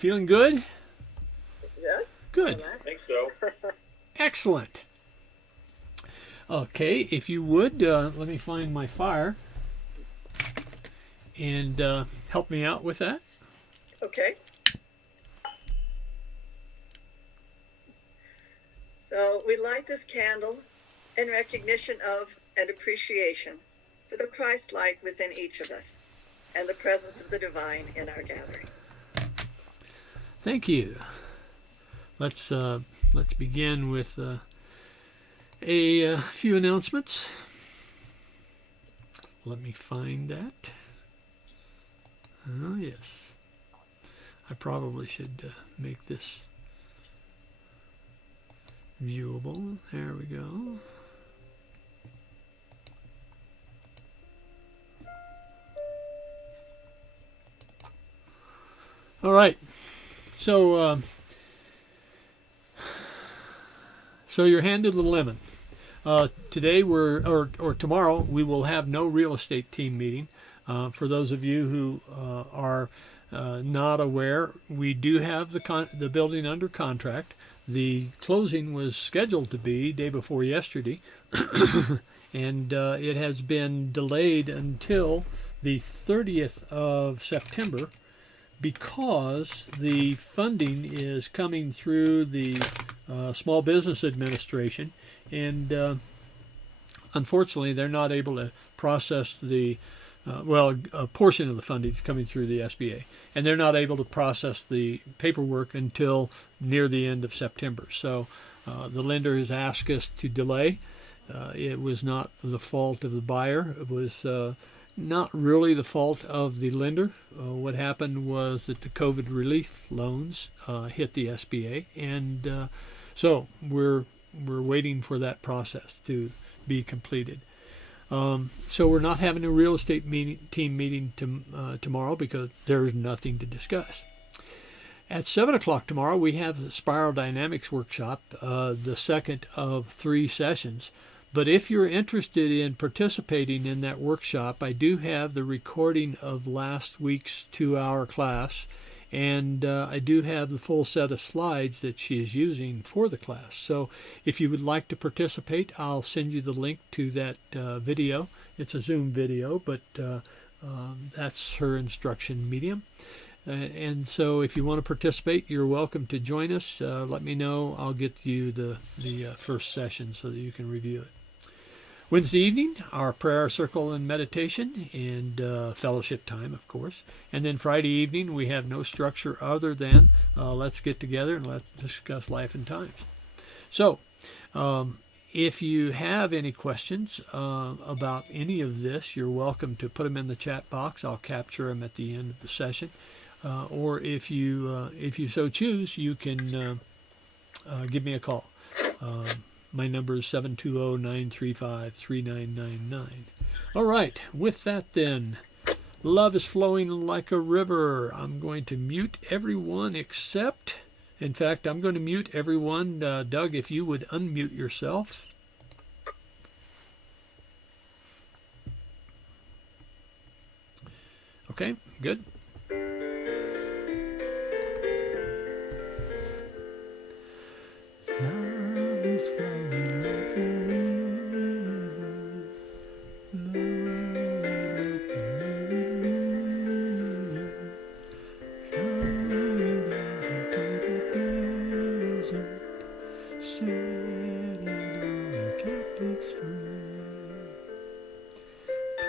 Feeling good? Yeah. Good. I think so. Excellent. Okay, if you would, let me find my fire and help me out with that. Okay. So we light this candle in recognition of and appreciation for the Christ light within each of us and the presence of the divine in our gathering. Thank you. Let's begin with a few announcements. Let me find that. Oh yes, I probably should make this viewable. There we go. All right. So you're handed the lemon. Today or tomorrow we will have no real estate team meeting. For those of you who are not aware, we do have the building under contract. The closing was scheduled to be day before yesterday, and it has been delayed until the 30th of September because the funding is coming through the Small Business Administration, and unfortunately they're not able to process the a portion of the funding is coming through the SBA, and they're not able to process the paperwork until near the end of September. So the lender has asked us to delay. It was not the fault of the buyer. It was not really the fault of the lender. What happened was that the COVID relief loans hit the SBA, and so we're waiting for that process to be completed. So we're not having a real estate team meeting tomorrow because there's nothing to discuss. At 7 o'clock tomorrow, we have the Spiral Dynamics Workshop, the second of 3 sessions. But if you're interested in participating in that workshop, I do have the recording of last week's 2-hour class, and I do have the full set of slides that she is using for the class. So if you would like to participate, I'll send you the link to that video. It's a Zoom video, but that's her instruction medium. And so if you want to participate, you're welcome to join us. Let me know. I'll get you the first session so that you can review it. Wednesday evening, our prayer circle and meditation and fellowship time, of course. And then Friday evening, we have no structure other than let's get together and let's discuss life and times. So if you have any questions about any of this, you're welcome to put them in the chat box. I'll capture them at the end of the session. Or if you so choose, you can give me a call. My number is 720-935-3999. All right, with that then, love is flowing like a river. I'm going to mute everyone except, in fact, I'm going to mute everyone. Doug, if you would unmute yourself. Okay, good. Love is flowing like a river, flowing like a river, flowing out into the desert, setting all captives free.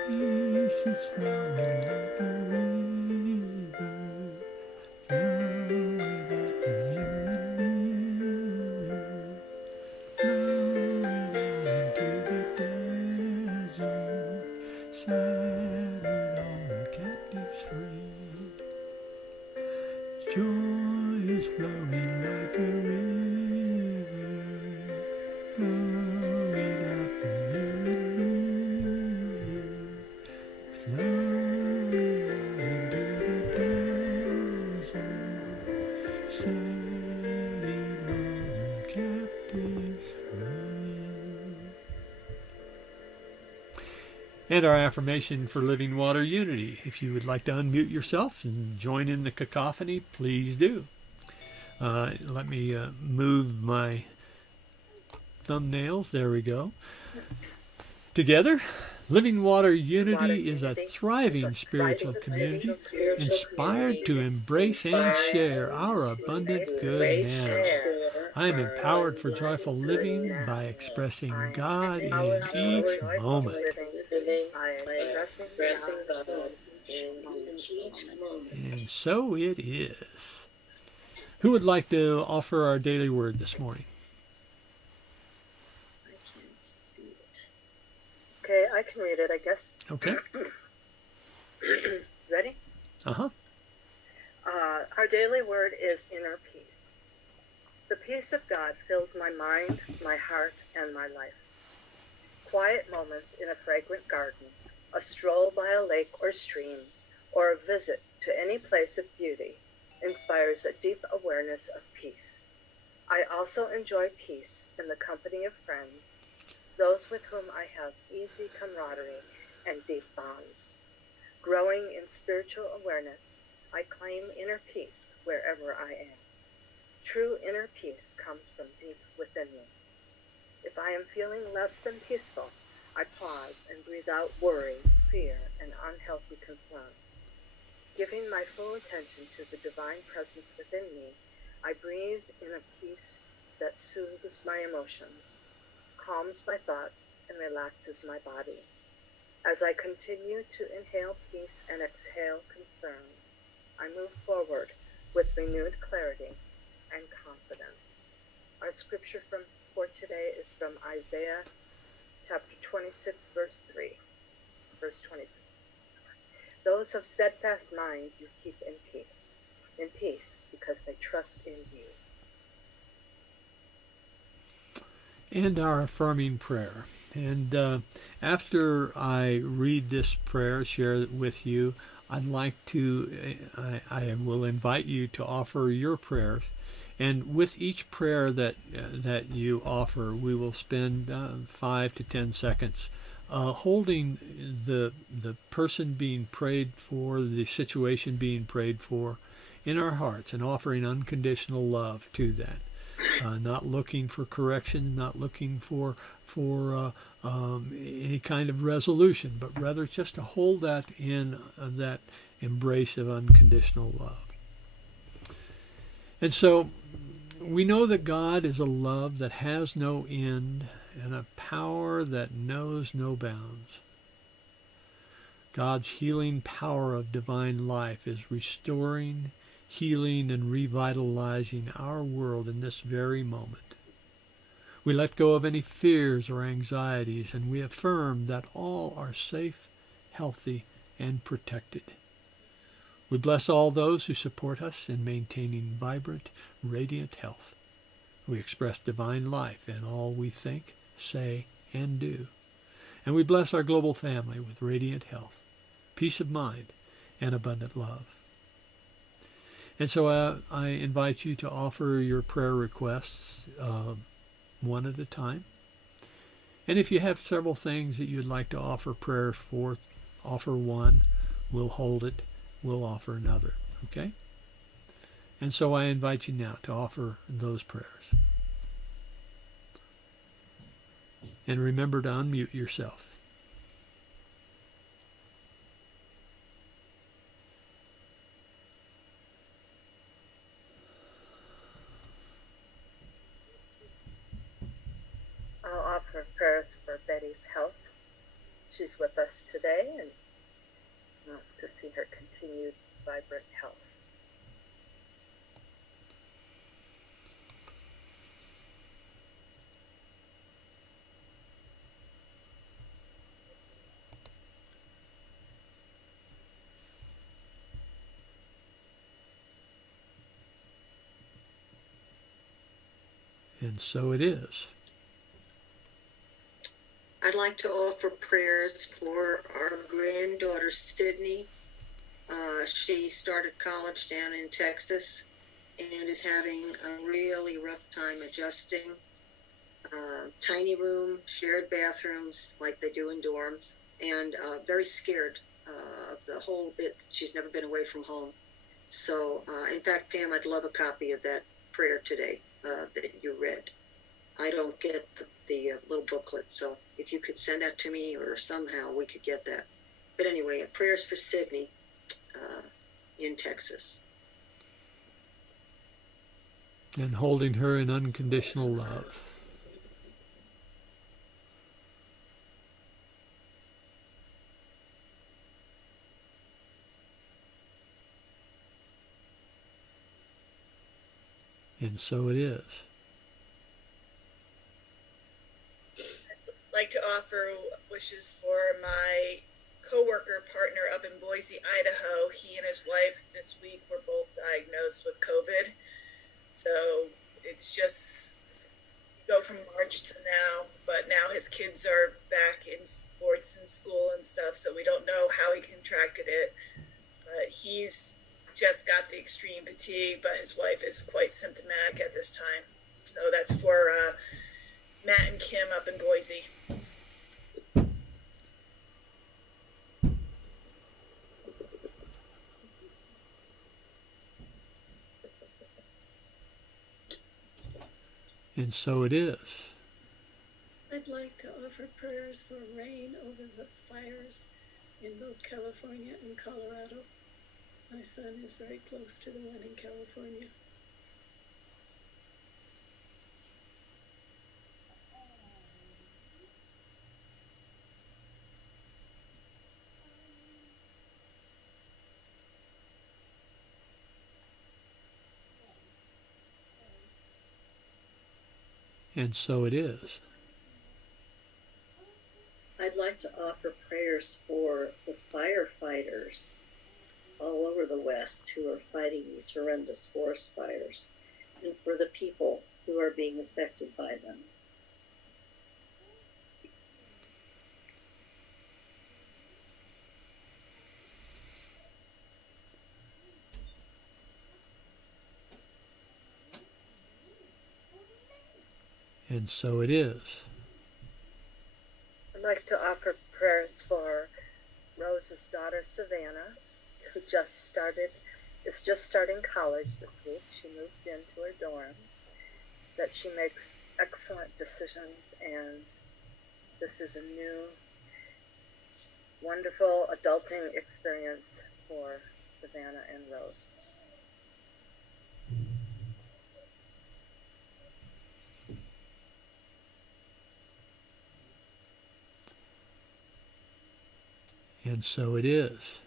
Peace is flowing like a river, flowing out from you and me. Flowing out into the desert, setting all captives free. Joy is flowing like a river, flowing out from you and me. Flowing out into the desert, setting all captives free. And our affirmation for Living Water Unity. If you would like to unmute yourself and join in the cacophony, please do. Let me move my thumbnails. There we go. Together, Living Water Unity is a thriving spiritual community inspired to embrace and share our abundant good now. I am empowered for joyful living by expressing God in each moment. And so it is. Who would like to offer our daily word this morning? Okay, I can read it, I guess. Okay. Ready? Uh-huh. Our daily word is inner peace. The peace of God fills my mind, my heart, and my life. Quiet moments in a fragrant garden, a stroll by a lake or stream, or a visit to any place of beauty inspires a deep awareness of peace. I also enjoy peace in the company of friends, those with whom I have easy camaraderie and deep bonds. Growing in spiritual awareness, I claim inner peace wherever I am. True inner peace comes from deep within me. If I am feeling less than peaceful, I pause and breathe out worry, fear, and unhealthy concern. Giving my full attention to the divine presence within me, I breathe in a peace that soothes my emotions, calms my thoughts, and relaxes my body. As I continue to inhale peace and exhale concern, I move forward with renewed clarity and confidence. Our scripture for today is from Isaiah chapter 26, verse 3. Verse 26. Those of steadfast mind you keep in peace because they trust in you. And our affirming prayer. And after I read this prayer, share it with you, I'd like to, I will invite you to offer your prayers. And with each prayer that you offer, we will spend 5 to 10 seconds holding the person being prayed for, the situation being prayed for, in our hearts, and offering unconditional love to that. Not looking for correction, not looking for any kind of resolution, but rather just to hold that in that embrace of unconditional love. And so we know that God is a love that has no end and a power that knows no bounds. God's healing power of divine life is restoring, healing, and revitalizing our world in this very moment. We let go of any fears or anxieties, and we affirm that all are safe, healthy, and protected. We bless all those who support us in maintaining vibrant, radiant health. We express divine life in all we think, say, and do. And we bless our global family with radiant health, peace of mind, and abundant love. And so I invite you to offer your prayer requests one at a time. And if you have several things that you'd like to offer prayers for, offer one. We'll hold it. We'll offer another. Okay? And so I invite you now to offer those prayers. And remember to unmute yourself. I'll offer prayers for Betty's health. She's with us today, and to see her continued vibrant health. And so it is. I'd like to offer prayers for our granddaughter, Sydney. She started college down in Texas and is having a really rough time adjusting. Tiny room, shared bathrooms like they do in dorms, and very scared of the whole bit. She's never been away from home. So, in fact, Pam, I'd love a copy of that prayer today that you read. I don't get the little booklet, so if you could send that to me or somehow we could get that. But anyway, prayers for Sydney in Texas. And holding her in unconditional love. And so it is. I'd like to offer wishes for my co-worker partner up in Boise, Idaho. He and his wife this week were both diagnosed with COVID. So it's just go from March to now, but now his kids are back in sports and school and stuff, so we don't know how he contracted it. But he's just got the extreme fatigue, but his wife is quite symptomatic at this time. So that's for Matt and Kim up in Boise. And so it is. I'd like to offer prayers for rain over the fires in both California and Colorado. My son is very close to the one in California. And so it is. I'd like to offer prayers for the firefighters all over the West who are fighting these horrendous forest fires, and for the people who are being affected by them. And so it is. I'd like to offer prayers for Rose's daughter, Savannah, who is just starting college this week. She moved into her dorm, that she makes excellent decisions, and this is a new, wonderful adulting experience for Savannah and Rose. And so it is.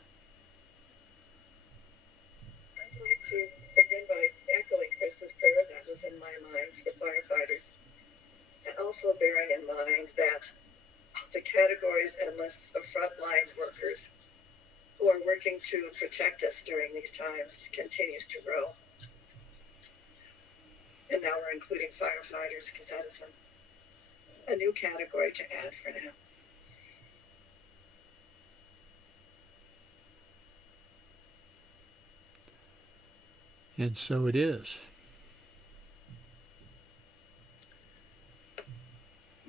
I'd like to begin by echoing Chris's prayer that was in my mind for the firefighters, and also bearing in mind that the categories and lists of frontline workers who are working to protect us during these times continues to grow. And now we're including firefighters because that is a new category to add for now. And so it is.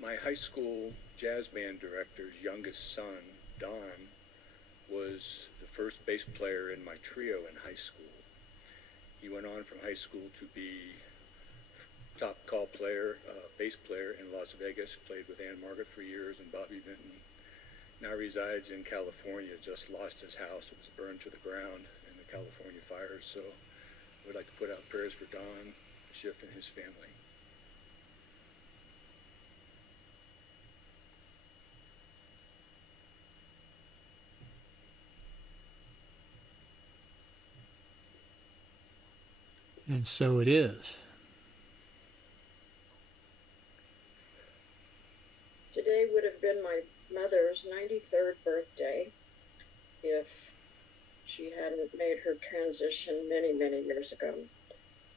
My high school jazz band director's youngest son, Don, was the first bass player in my trio in high school. He went on from high school to be top call player, bass player in Las Vegas, played with Ann Margaret for years and Bobby Vinton. Now resides in California, just lost his house. It was burned to the ground in the California fires. So we'd like to put out prayers for Don, Schiff, and his family. And so it is. Today would have been my mother's 93rd birthday if she hadn't made her transition many, many years ago.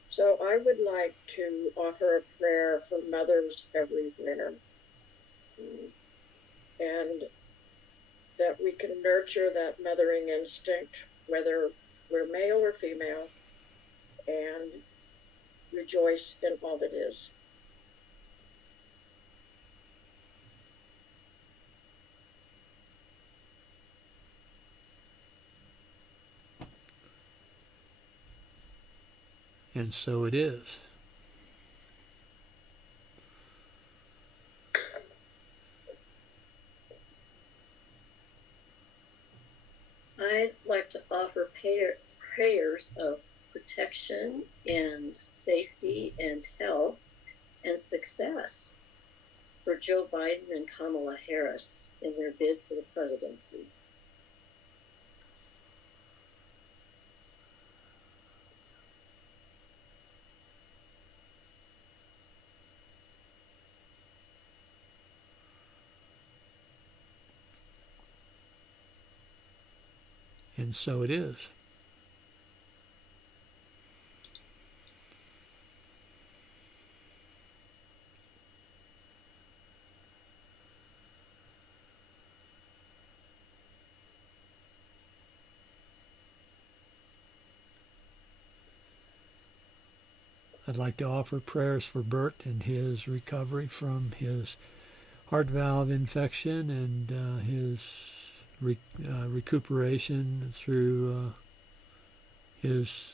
So I would like to offer a prayer for mothers everywhere, and that we can nurture that mothering instinct, whether we're male or female, and rejoice in all that is. And so it is. I'd like to offer prayers of protection and safety and health and success for Joe Biden and Kamala Harris in their bid for the presidency. And so it is. I'd like to offer prayers for Bert and his recovery from his heart valve infection and his recuperation through his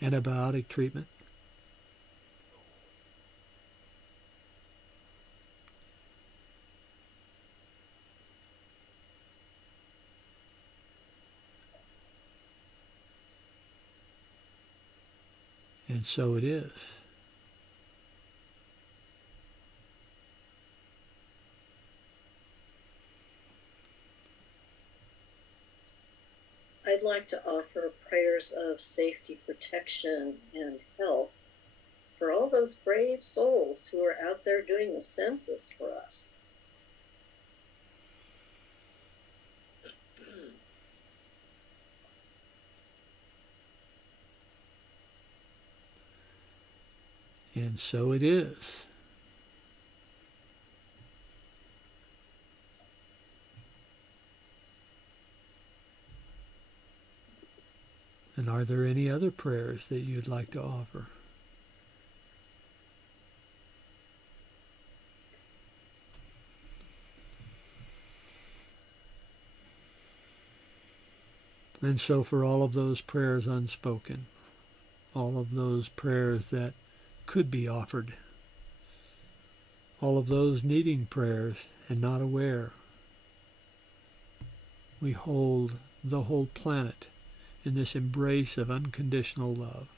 antibiotic treatment. And so it is. I'd like to offer prayers of safety, protection, and health for all those brave souls who are out there doing the census for us. And so it is. And are there any other prayers that you'd like to offer? And so for all of those prayers unspoken, all of those prayers that could be offered, all of those needing prayers and not aware, we hold the whole planet in this embrace of unconditional love,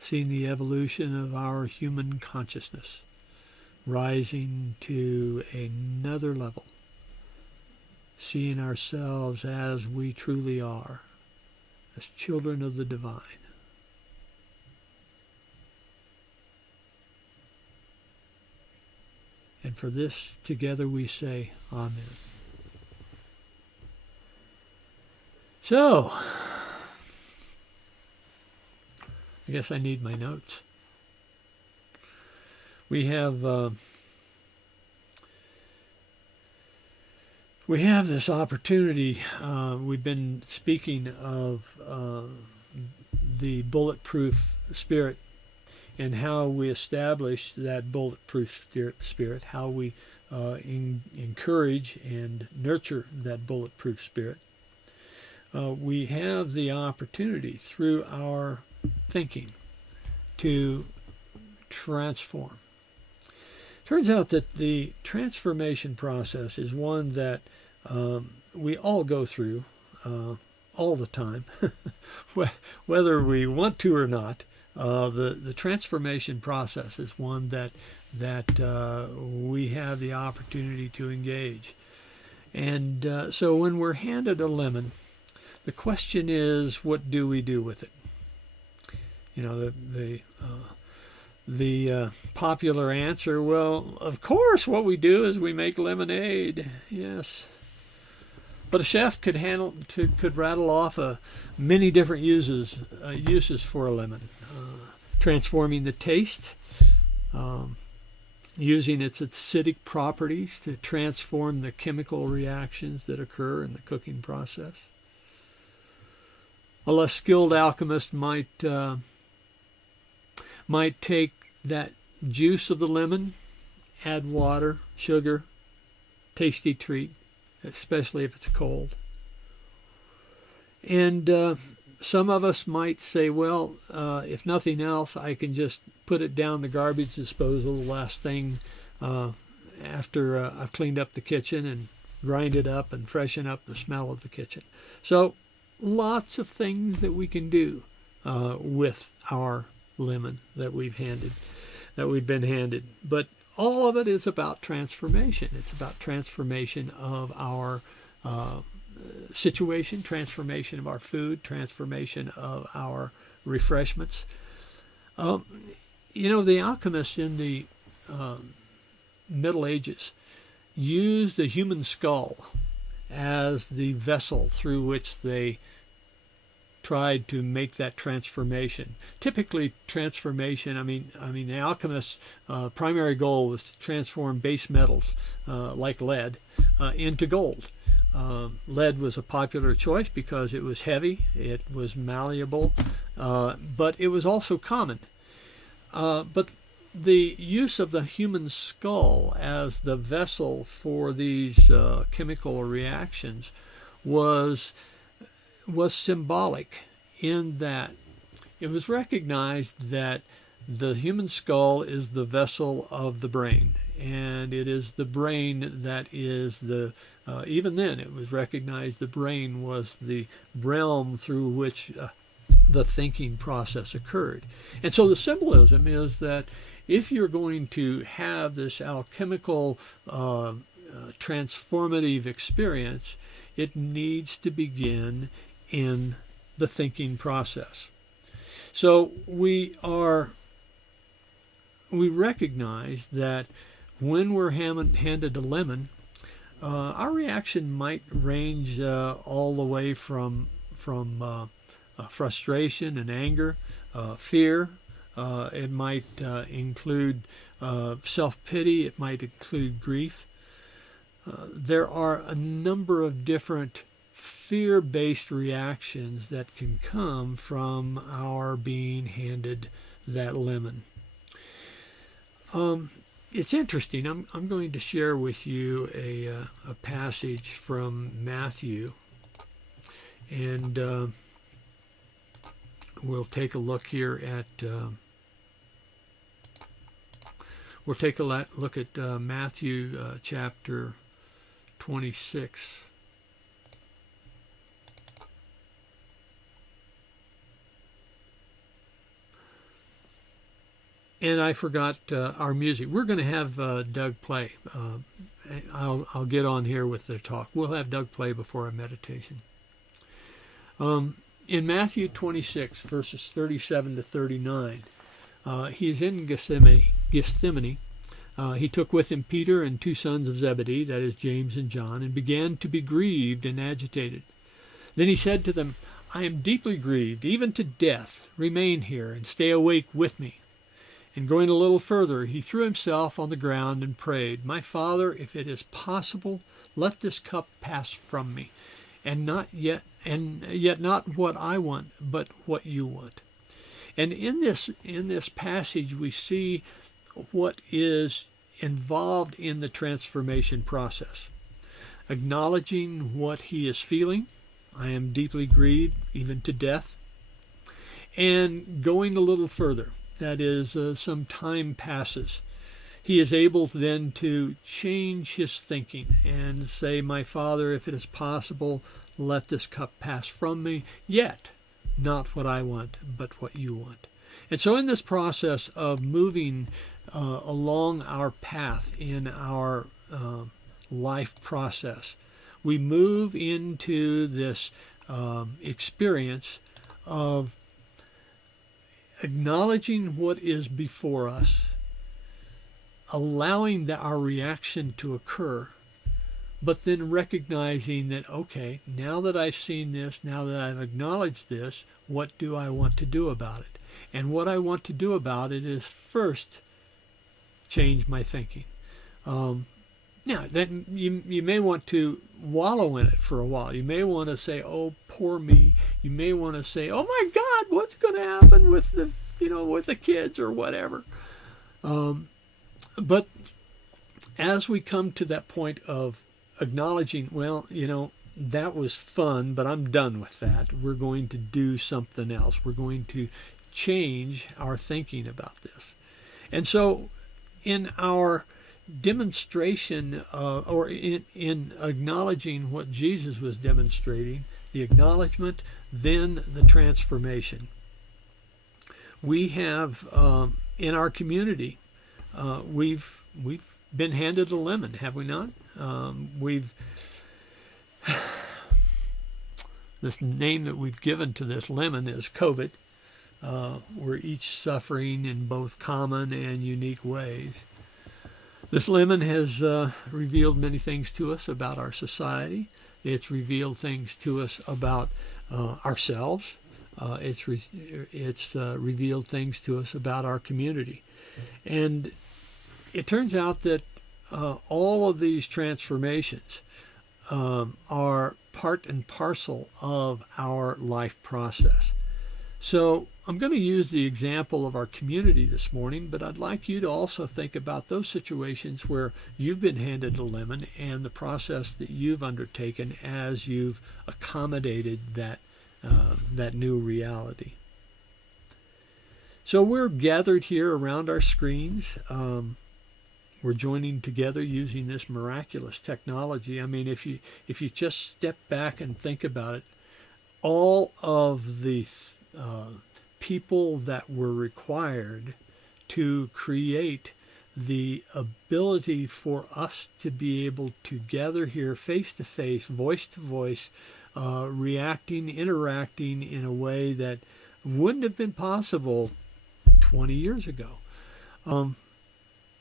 seeing the evolution of our human consciousness rising to another level, seeing ourselves as we truly are, as children of the divine. And for this, together we say, Amen. So, I guess I need my notes. We have this opportunity. We've been speaking of the bulletproof spirit and how we establish that bulletproof spirit, how we encourage and nurture that bulletproof spirit. We have the opportunity through our thinking to transform. Turns out that the transformation process is one that we all go through all the time, whether we want to or not. The transformation process is one that we have the opportunity to engage. And so when we're handed a lemon, the question is, what do we do with it? You know, the popular answer, well, of course, what we do is we make lemonade. Yes, but a chef could rattle off many different uses for a lemon, transforming the taste, using its acidic properties to transform the chemical reactions that occur in the cooking process. A less skilled alchemist might take that juice of the lemon, add water, sugar, tasty treat, especially if it's cold. And some of us might say, well, if nothing else, I can just put it down the garbage disposal, the last thing after I've cleaned up the kitchen, and grind it up and freshen up the smell of the kitchen. So lots of things that we can do with our lemon that we've been handed. But all of it is about transformation. It's about transformation of our situation, transformation of our food, transformation of our refreshments. The alchemists in the Middle Ages used the human skull as the vessel through which they tried to make that transformation. Typically, transformation, the alchemist's primary goal was to transform base metals like lead into gold. Lead was a popular choice because it was heavy, it was malleable, but it was also common. But the use of the human skull as the vessel for these chemical reactions was symbolic, in that it was recognized that the human skull is the vessel of the brain, and it is the brain that is even then it was recognized the brain was the realm through which the thinking process occurred. And so the symbolism is that if you're going to have this alchemical transformative experience, it needs to begin in the thinking process. So we recognize that when we're handed a lemon, our reaction might range all the way from frustration and anger, fear. It might include self-pity. It might include grief. There are a number of different fear-based reactions that can come from our being handed that lemon. It's interesting. I'm going to share with you a passage from Matthew, and we'll take a look here at Matthew chapter 26. And I forgot our music. We're going to have Doug play. I'll get on here with the talk. We'll have Doug play before our meditation. In Matthew 26, verses 37 to 39, he's in Gethsemane. He took with him Peter and two sons of Zebedee, that is James and John, and began to be grieved and agitated. Then he said to them, I am deeply grieved, even to death. Remain here and stay awake with me. And going a little further, he threw himself on the ground and prayed, My Father, if it is possible, let this cup pass from me, and yet not what I want, but what you want. And in this passage, we see what is involved in the transformation process. Acknowledging what he is feeling, I am deeply grieved, even to death, and going a little further. That is, some time passes. He is able then to change his thinking and say, My Father, if it is possible, let this cup pass from me, yet not what I want, but what you want. And so in this process of moving along our path in our life process, we move into this experience of acknowledging what is before us, allowing our reaction to occur, but then recognizing that, okay, now that I've seen this, now that I've acknowledged this, what do I want to do about it? And what I want to do about it is first change my thinking. Now, then you may want to wallow in it for a while. You may want to say, "Oh, poor me." You may want to say, "Oh my God, what's going to happen with the kids or whatever." But as we come to that point of acknowledging, well, that was fun, but I'm done with that. We're going to do something else. We're going to change our thinking about this. And so in our demonstration, or in acknowledging what Jesus was demonstrating, the acknowledgement, then the transformation. We have in our community, we've been handed a lemon, have we not? This name that we've given to this lemon is COVID. We're each suffering in both common and unique ways. This lemon has revealed many things to us about our society. It's revealed things to us about ourselves. It's revealed things to us about our community. And it turns out that all of these transformations are part and parcel of our life process. So I'm going to use the example of our community this morning, but I'd like you to also think about those situations where you've been handed a lemon and the process that you've undertaken as you've accommodated that new reality. So we're gathered here around our screens. We're joining together using this miraculous technology. I mean, if you just step back and think about it, all of the people that were required to create the ability for us to be able to gather here face to face, voice to voice, reacting, interacting in a way that wouldn't have been possible 20 years ago.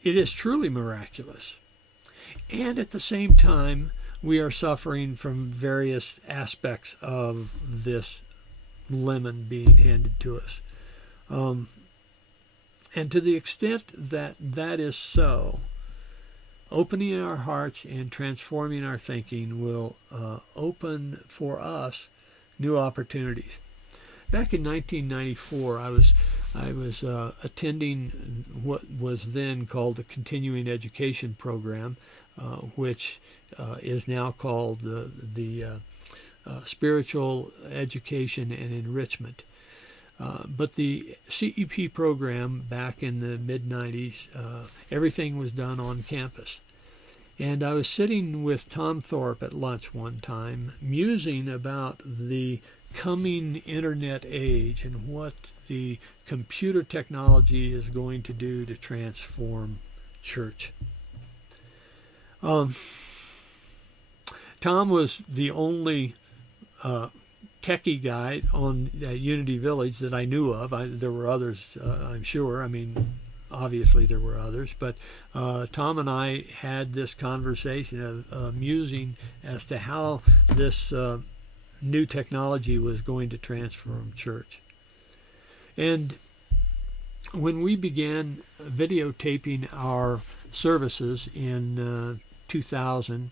It is truly miraculous. And at the same time, we are suffering from various aspects of this lemon being handed to us. And to the extent that that is so, opening our hearts and transforming our thinking will open for us new opportunities. Back in 1994, I was attending what was then called the Continuing Education Program, which is now called the Spiritual Education and Enrichment. But the CEP program back in the mid-90s, everything was done on campus. And I was sitting with Tom Thorpe at lunch one time, musing about the coming internet age and what the computer technology is going to do to transform church. Tom was the only techie guy on Unity Village that I knew of. There were others, I'm sure. I mean, obviously there were others, but Tom and I had this conversation of musing as to how this new technology was going to transform church. And when we began videotaping our services in 2000,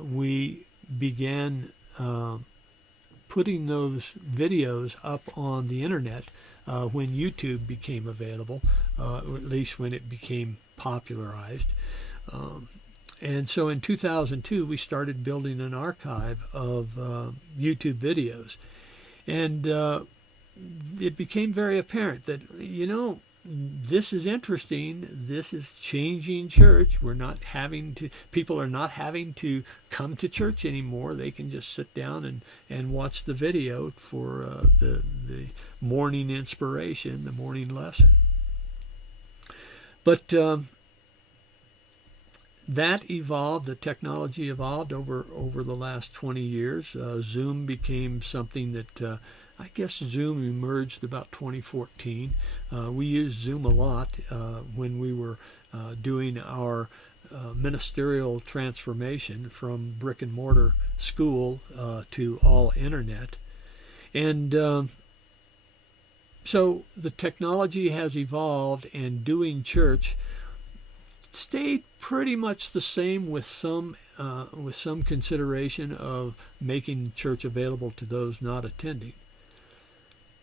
we began putting those videos up on the internet when YouTube became available, or at least when it became popularized. And so in 2002, we started building an archive of YouTube videos. And it became very apparent that, this is interesting. This is changing church. People are not having to come to church anymore. They can just sit down and watch the video for the morning inspiration, the morning lesson. But that evolved, the technology evolved over the last 20 years. Zoom became something that I guess Zoom emerged about 2014. We used Zoom a lot when we were doing our ministerial transformation from brick and mortar school to all internet. And so the technology has evolved, and doing church stayed pretty much the same with some consideration of making church available to those not attending.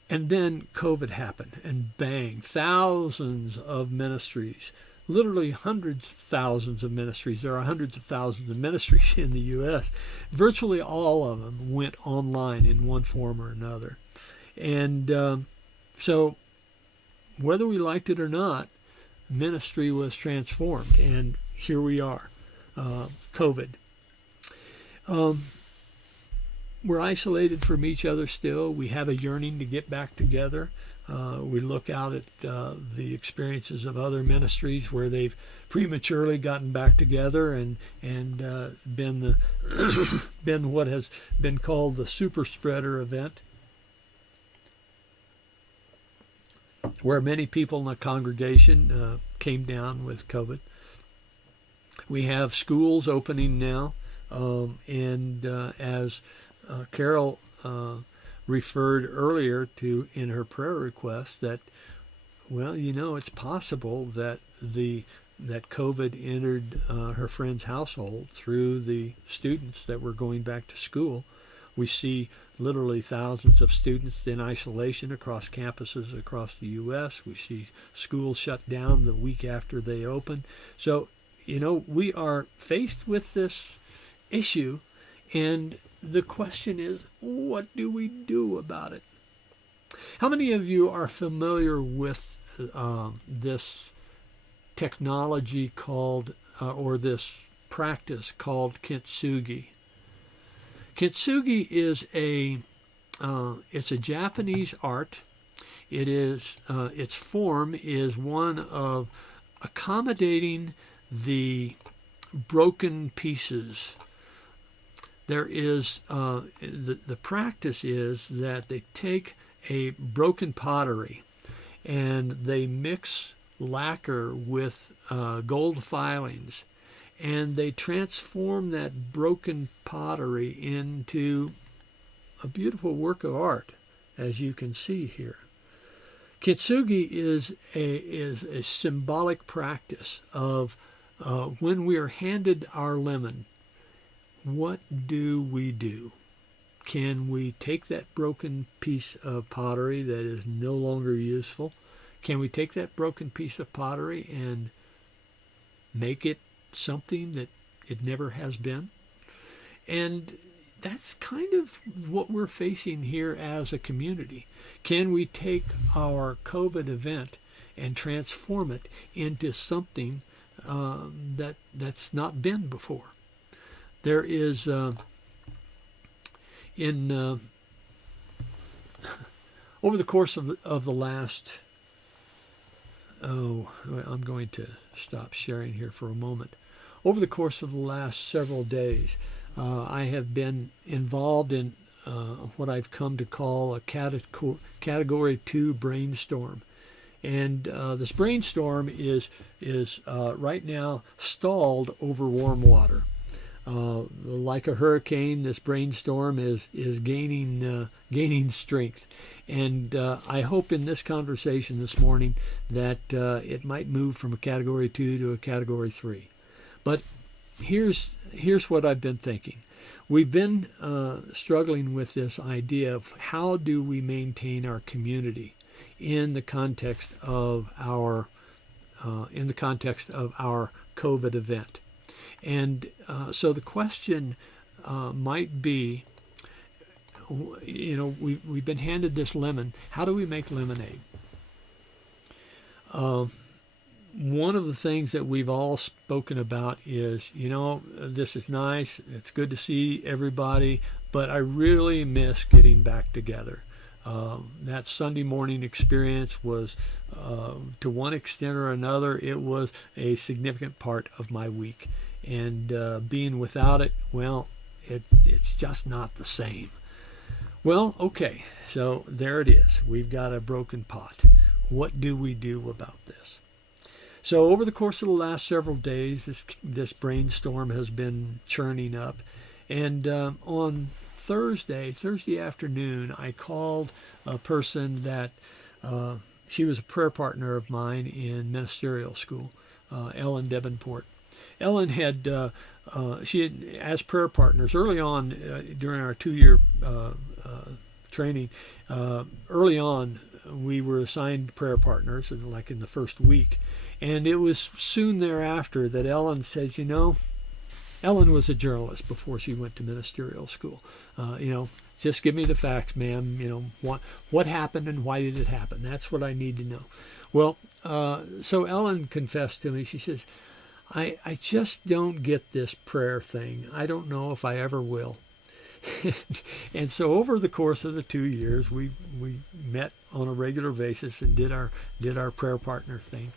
And then COVID happened, and bang, thousands of ministries literally hundreds of thousands of ministries. There are hundreds of thousands of ministries in the U.S. Virtually all of them went online in one form or another. And so whether we liked it or not, ministry was transformed. And here we are, COVID. We're isolated from each other still. We have a yearning to get back together. We look out at the experiences of other ministries where they've prematurely gotten back together and been the been what has been called the super spreader event, where many people in the congregation came down with COVID. We have schools opening now, and as Carol referred earlier to in her prayer request, that, well, you know, it's possible that that COVID entered her friend's household through the students that were going back to school. We see literally thousands of students in isolation across campuses across the U.S. We see schools shut down the week after they open. So, you know, we are faced with this issue, and the question is, what do we do about it? How many of you are familiar with this technology called, or this practice called kintsugi? Kintsugi is it's a Japanese art. It is its form is one of accommodating the broken pieces. There is the practice is that they take a broken pottery and they mix lacquer with gold filings, and they transform that broken pottery into a beautiful work of art, as you can see here. Kintsugi is a symbolic practice of when we are handed our lemon. What do we do? Can we take that broken piece of pottery that is no longer useful? Can we take that broken piece of pottery and make it something that it never has been? And that's kind of what we're facing here as a community. Can we take our COVID event and transform it into something that's not been before? There is over the course of the last, I'm going to stop sharing here for a moment. Over the course of the last several days, I have been involved in what I've come to call a Category 2 brainstorm. And this brainstorm is right now stalled over warm water. Like a hurricane, this brainstorm is gaining strength, and I hope in this conversation this morning that it might move from a Category 2 to a Category 3. But here's what I've been thinking. We've been struggling with this idea of how do we maintain our community in the context of our COVID event. And so the question might be, you know, we've been handed this lemon. How do we make lemonade? One of the things that we've all spoken about is, you know, this is nice. It's good to see everybody, but I really miss getting back together. That Sunday morning experience was, to one extent or another, it was a significant part of my week. And being without it, well, it's just not the same. Well, okay, so there it is. We've got a broken pot. What do we do about this? So over the course of the last several days, this brainstorm has been churning up. And on Thursday afternoon, I called a person that she was a prayer partner of mine in ministerial school, Ellen Debenport. Ellen had, as prayer partners early on during our 2-year training, early on we were assigned prayer partners, like in the first week. And it was soon thereafter that Ellen says, Ellen was a journalist before she went to ministerial school. Just give me the facts, ma'am. What happened and why did it happen? That's what I need to know. Well, so Ellen confessed to me. She says, I just don't get this prayer thing. I don't know if I ever will. And so over the course of the 2 years, we met on a regular basis and did our prayer partner thing.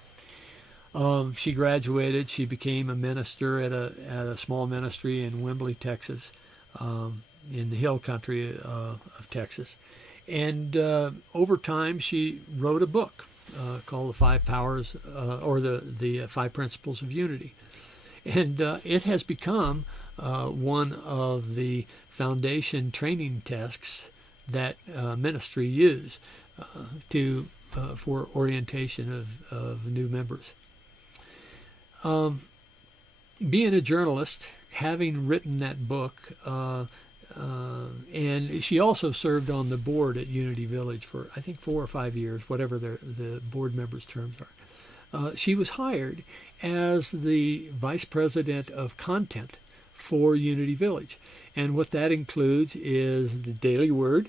She graduated. She became a minister at a small ministry in Wimbley, Texas, in the hill country of Texas. And over time, she wrote a book called The Five Powers, or the Five Principles of Unity. And it has become one of the foundation training texts that ministry use for orientation of new members. Being a journalist, having written that book, and she also served on the board at Unity Village for, I think, 4 or 5 years, whatever the board members' terms are. She was hired as the vice president of content for Unity Village. And what that includes is the Daily Word,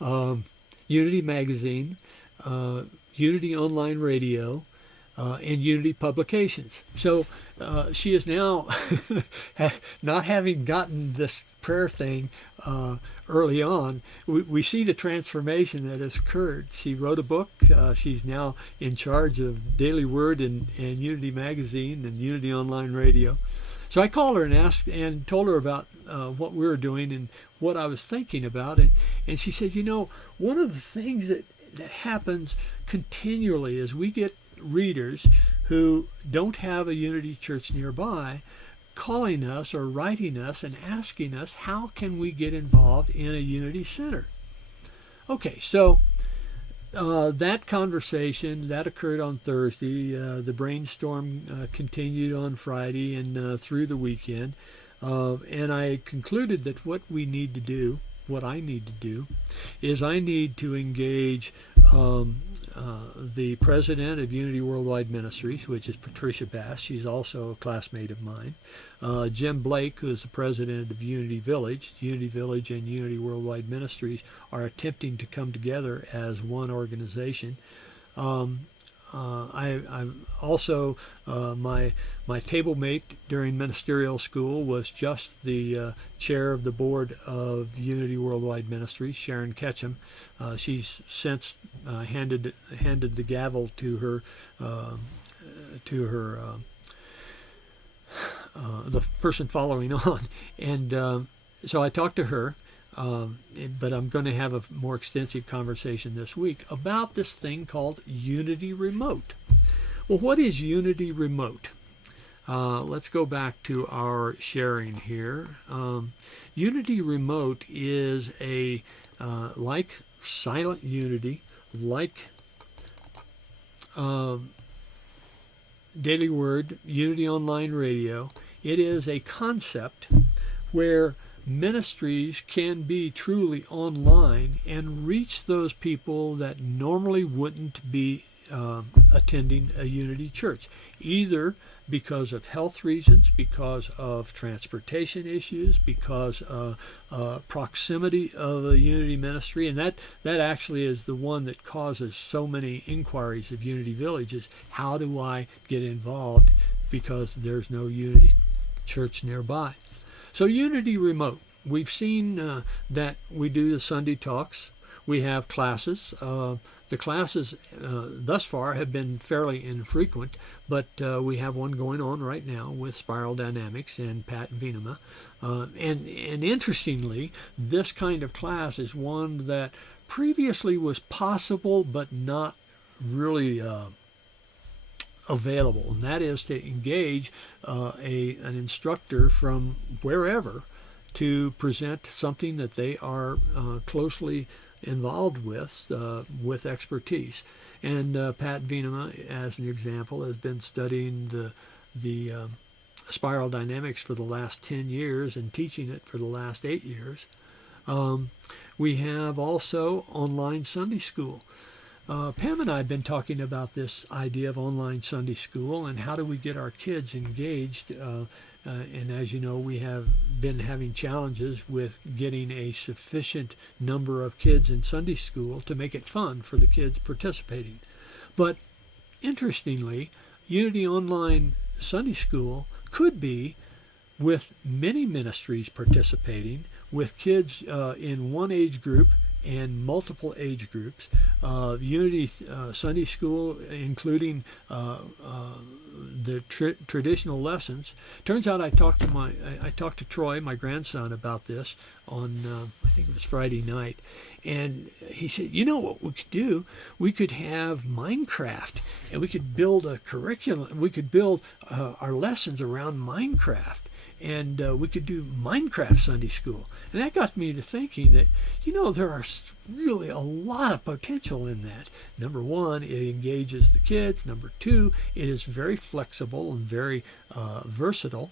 Unity Magazine, Unity Online Radio, and Unity Publications. So she is now, not having gotten this prayer thing early on, we see the transformation that has occurred. She wrote a book. She's now in charge of Daily Word and Unity Magazine and Unity Online Radio. So I called her and told her about what we were doing and what I was thinking about. And she said, one of the things that happens continually is we get readers who don't have a Unity church nearby calling us or writing us and asking us, how can we get involved in a Unity Center? Okay, so that conversation, that occurred on Thursday. The brainstorm continued on Friday and through the weekend. And I concluded that what I need to do, is I need to engage the president of Unity Worldwide Ministries, which is Patricia Bass. She's also a classmate of mine. Jim Blake, who is the president of Unity Village. Unity Village and Unity Worldwide Ministries are attempting to come together as one organization. I also, my table mate during ministerial school was just the chair of the board of Unity Worldwide Ministries, Sharon Ketchum. She's since handed the gavel to her the person following on, and so I talked to her. But I'm going to have a more extensive conversation this week about this thing called Unity Remote. Well, what is Unity Remote? Let's go back to our sharing here. Unity Remote is like Silent Unity, like Daily Word, Unity Online Radio. It is a concept where ministries can be truly online and reach those people that normally wouldn't be attending a Unity church, either because of health reasons, because of transportation issues, because of proximity of a Unity ministry. And that actually is the one that causes so many inquiries of Unity Villages. How do I get involved because there's no Unity church nearby? So Unity Remote, we've seen that we do the Sunday talks. We have classes. The classes thus far have been fairly infrequent, but we have one going on right now with Spiral Dynamics and Pat Venema. And interestingly, this kind of class is one that previously was possible but not really available, and that is to engage an instructor from wherever to present something that they are closely involved with expertise. And Pat Venema, as an example, has been studying the Spiral Dynamics for the last 10 years and teaching it for the last 8 years. We have also online Sunday school. Pam and I have been talking about this idea of online Sunday school and how do we get our kids engaged. And as you know, we have been having challenges with getting a sufficient number of kids in Sunday school to make it fun for the kids participating. But interestingly, Unity Online Sunday School could be with many ministries participating, with kids in one age group and multiple age groups. Unity Sunday School, including the traditional lessons. Turns out I talked to Troy, my grandson, about this on I think it was Friday night, and he said, you know what we could do? We could have Minecraft, and we could build a curriculum. We could build our lessons around Minecraft. And we could do Minecraft Sunday School. And that got me to thinking that, there are really a lot of potential in that. Number one, it engages the kids. Number two, it is very flexible and very versatile.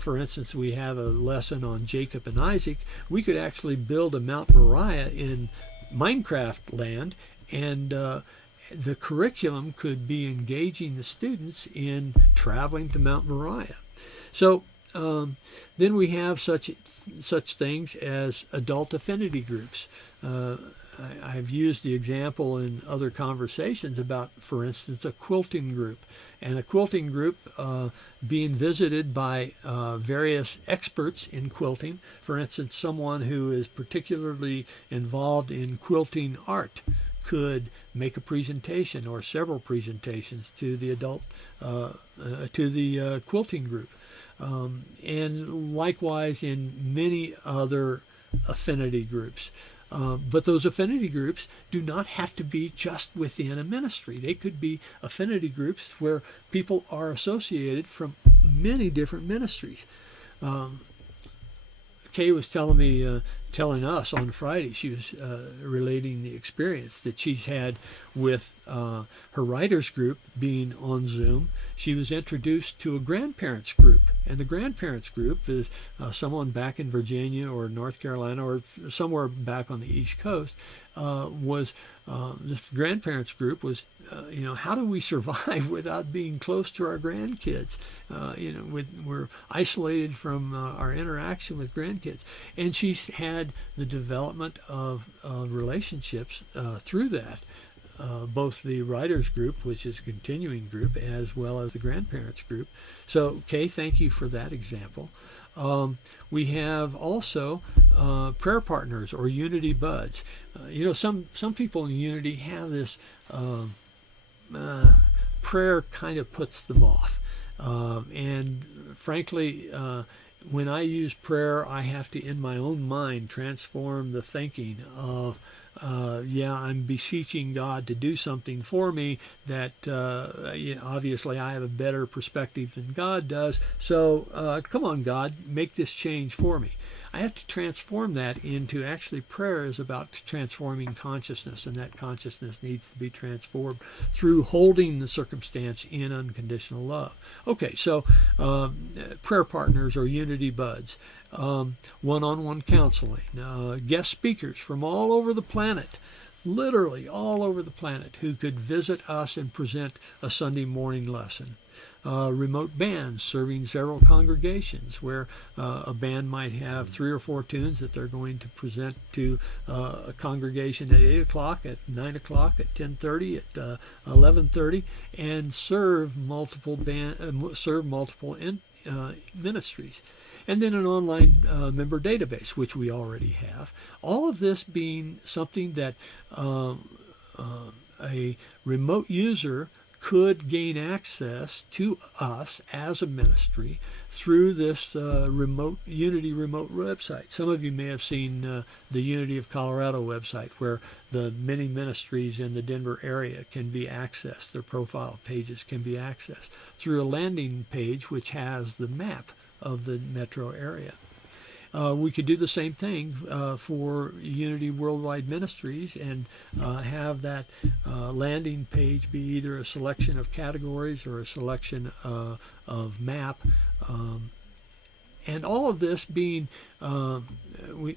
For instance, we have a lesson on Jacob and Isaac. We could actually build a Mount Moriah in Minecraft land, and the curriculum could be engaging the students in traveling to Mount Moriah. So then we have such things as adult affinity groups. I've used the example in other conversations about, for instance, a quilting group. And a quilting group being visited by various experts in quilting. For instance, someone who is particularly involved in quilting art could make a presentation or several presentations to the quilting group. And likewise in many other affinity groups. But those affinity groups do not have to be just within a ministry. They could be affinity groups where people are associated from many different ministries. Kay was telling us on Friday, she was relating the experience that she's had with her writers group being on Zoom. She was introduced to a grandparents group, and the grandparents group is someone back in Virginia or North Carolina or somewhere back on the East Coast. This grandparents group was, how do we survive without being close to our grandkids? We're isolated from our interaction with grandkids, and she's had the development of relationships through that. Both the writers group, which is a continuing group, as well as the grandparents group. So, Kay, thank you for that example. We have also prayer partners or Unity buds. Some people in Unity have this prayer kind of puts them off. And frankly, when I use prayer, I have to, in my own mind, transform the thinking of, I'm beseeching God to do something for me that obviously I have a better perspective than God does. So come on, God, make this change for me. I have to transform that into actually prayer is about transforming consciousness, and that consciousness needs to be transformed through holding the circumstance in unconditional love. Okay, so prayer partners or Unity buds, one-on-one counseling, guest speakers from all over the planet, literally all over the planet, who could visit us and present a Sunday morning lesson. Remote bands serving several congregations where a band might have 3 or 4 tunes that they're going to present to a congregation at 8 o'clock, at 9 o'clock, at 10:30, at 11:30, and serve multiple ministries. And then an online member database, which we already have. All of this being something that a remote user could gain access to us as a ministry through this Unity remote website. Some of you may have seen the Unity of Colorado website, where the many ministries in the Denver area can be accessed. Their profile pages can be accessed through a landing page which has the map of the metro area. We could do the same thing for Unity Worldwide Ministries and have that landing page be either a selection of categories or a selection of map. And all of this being, let me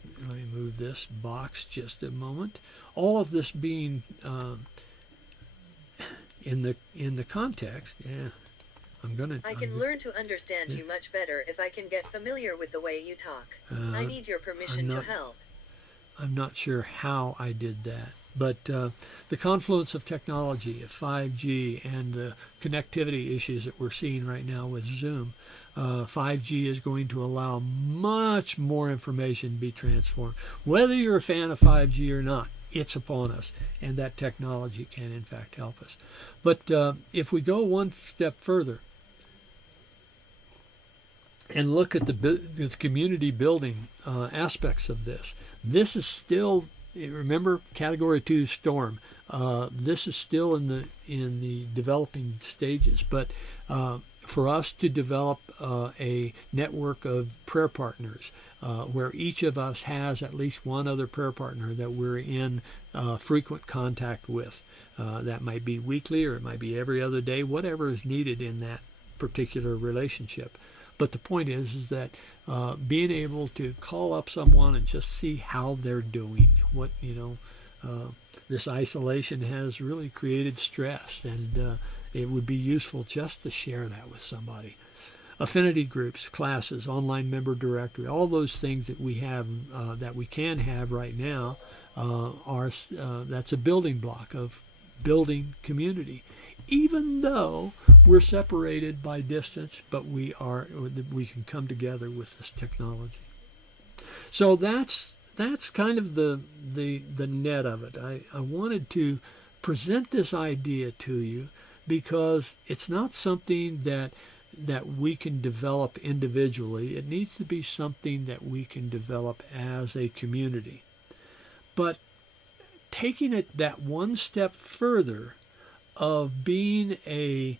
move this box just a moment. All of this being in the context, I can learn to understand you much better if I can get familiar with the way you talk. I need your permission to help. I'm not sure how I did that, but the confluence of technology, of 5G, and the connectivity issues that we're seeing right now with Zoom, 5G is going to allow much more information to be transformed. Whether you're a fan of 5G or not, it's upon us, and that technology can in fact help us. But if we go one step further and look at the community building aspects of this, this is still, remember, Category 2 storm. This is still in the developing stages, but for us to develop a network of prayer partners where each of us has at least one other prayer partner that we're in frequent contact with. That might be weekly, or it might be every other day, whatever is needed in that particular relationship. But the point is that being able to call up someone and just see how they're doing, this isolation has really created stress, and it would be useful just to share that with somebody. Affinity groups, classes, online member directory, all those things that we have, that we can have right now, that's a building block of building community. Even though we're separated by distance, but we can come together with this technology. So that's kind of the net of it. I wanted to present this idea to you because it's not something that we can develop individually. It needs to be something that we can develop as a community. But taking it that one step further, of being a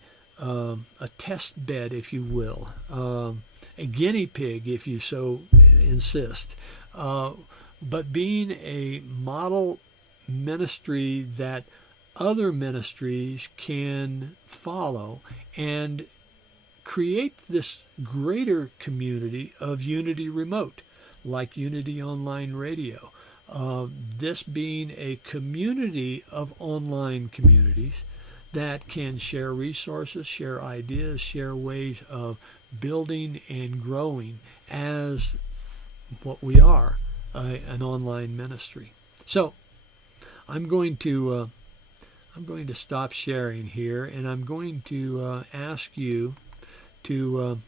test bed, if you will, a guinea pig, if you so insist, but being a model ministry that other ministries can follow and create this greater community of Unity Remote, like Unity Online Radio. This being a community of online communities that can share resources, share ideas, share ways of building and growing as what we are, an online ministry. So I'm going to stop sharing here, and I'm going to ask you to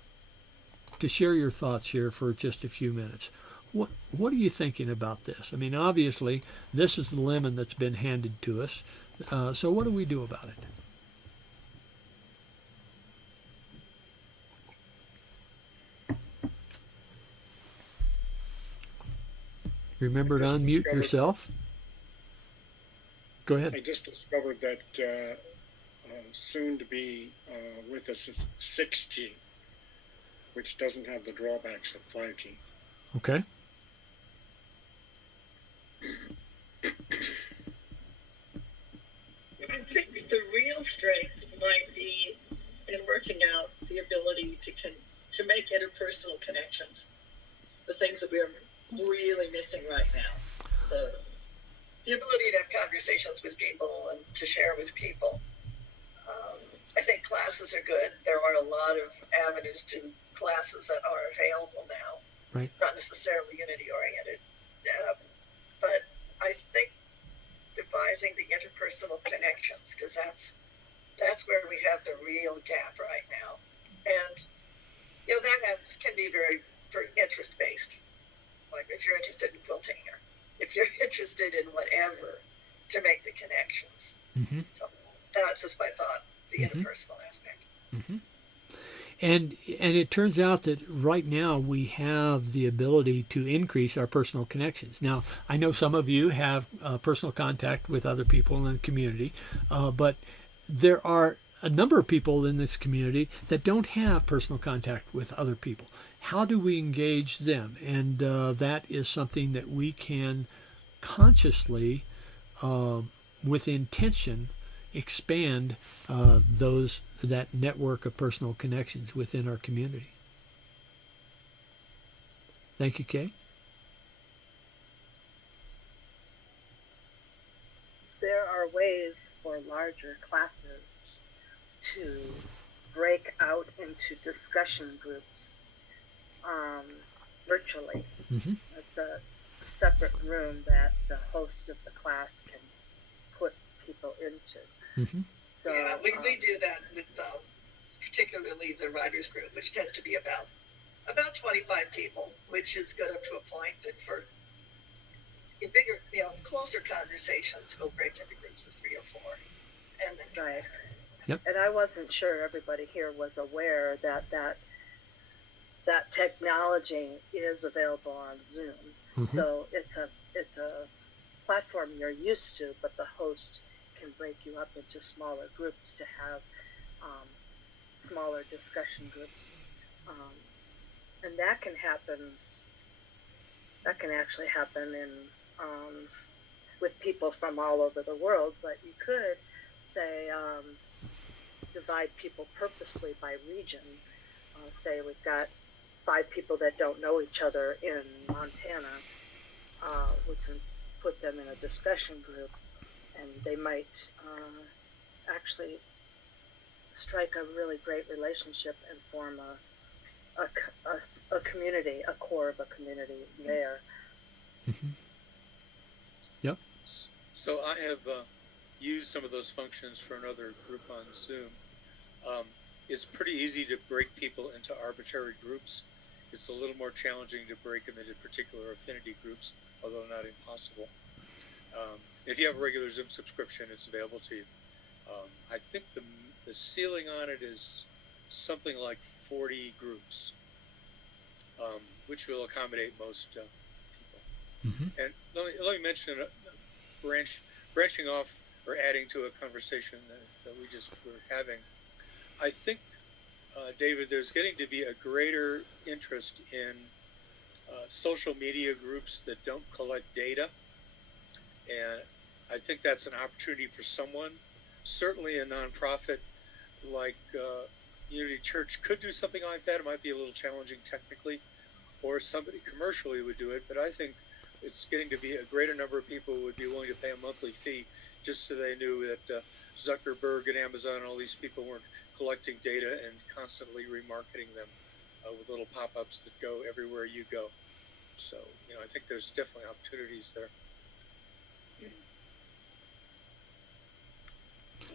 share your thoughts here for just a few minutes. What are you thinking about this? I mean, obviously, this is the lemon that's been handed to us. So what do we do about it? Remember to unmute yourself. Go ahead. I just discovered that soon to be with us is 6G, which doesn't have the drawbacks of 5G. Okay. I think the real strength might be in working out the ability to make interpersonal connections, the things that we're really missing right now. The ability to have conversations with people and to share with people. I think classes are good. There are a lot of avenues to classes that are available now, right? Not necessarily Unity oriented, but I think devising the interpersonal connections, because that's where we have the real gap right now, and that can be very interest based. Like if you're interested in quilting, or if you're interested in whatever, to make the connections. Mm-hmm. So that's just my thought, the interpersonal aspect. Mm-hmm. And it turns out that right now we have the ability to increase our personal connections. Now, I know some of you have personal contact with other people in the community, but there are a number of people in this community that don't have personal contact with other people. How do we engage them? And that is something that we can consciously, with intention, expand that network of personal connections within our community. Thank you, Kay. There are ways for larger classes to break out into discussion groups virtually. Mm-hmm. It's a separate room that the host of the class can put people into. Mm-hmm. So yeah, we do that with particularly the writers group, which tends to be about 25 people, which is good up to a point. But for bigger, closer conversations, we'll break into groups of 3 or 4, and then right. Yep. And I wasn't sure everybody here was aware that technology is available on Zoom. Mm-hmm. So it's a platform you're used to, but the host can break you up into smaller groups to have smaller discussion groups, and that can happen. That can actually happen in with people from all over the world. But you could say divide people purposely by region. Say we've got 5 people that don't know each other in Montana. We can put them in a discussion group, and they might actually strike a really great relationship and form a community, a core of a community there. Mm-hmm. Yep. So I have used some of those functions for another group on Zoom. It's pretty easy to break people into arbitrary groups. It's a little more challenging to break them into particular affinity groups, although not impossible. If you have a regular Zoom subscription, it's available to you. I think the ceiling on it is something like 40 groups, which will accommodate most people. Mm-hmm. And let me mention branching off or adding to a conversation that we just were having. I think, David, there's getting to be a greater interest in social media groups that don't collect data. And I think that's an opportunity for someone. Certainly a nonprofit like Unity Church could do something like that. It might be a little challenging technically, or somebody commercially would do it. But I think it's getting to be a greater number of people would be willing to pay a monthly fee just so they knew that Zuckerberg and Amazon and all these people weren't collecting data and constantly remarketing them with little pop-ups that go everywhere you go. So, I think there's definitely opportunities there.